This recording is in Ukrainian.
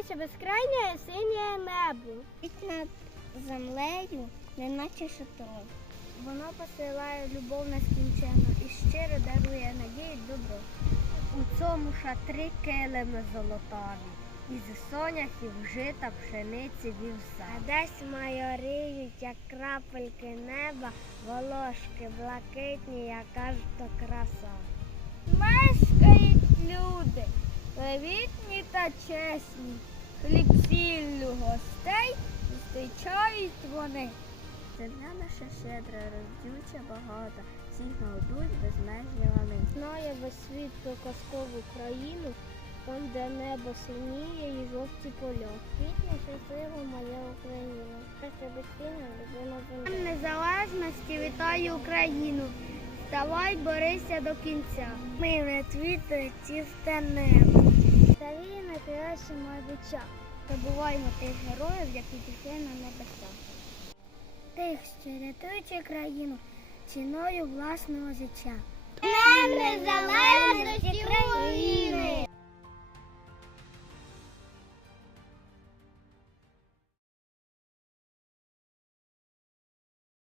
світиться безкрайнє синє небо. Світ над землею, неначе шатром. Воно посилає любов нескінченну і щиро дарує надію добро. У цьому шатрі килими золотаві, із соняхів жита пшениці вівса. А десь майоріють, як крапельки неба, волошки блакитні, яка ж то краса. Мешкають люди, левітні та чесні, хліб сіллю гостей зустрічають вони. Земля наша щедра, роздюча багата, всіх нагодують безмежні лани. Знає весь світ про казкову країну, там, де небо синіє і жовті поля. Квітня щаслива моя Україна. Наша безцінна любима земля. Незалежності вітаю Україну. Вставай, борися до кінця. Миле твіте, чисте небо. Старі найкраще майбуття. Забуваємо тих героїв, які пішли на небеса. Тих, що рятуючи країну ціною власного життя. Днем Незалежності!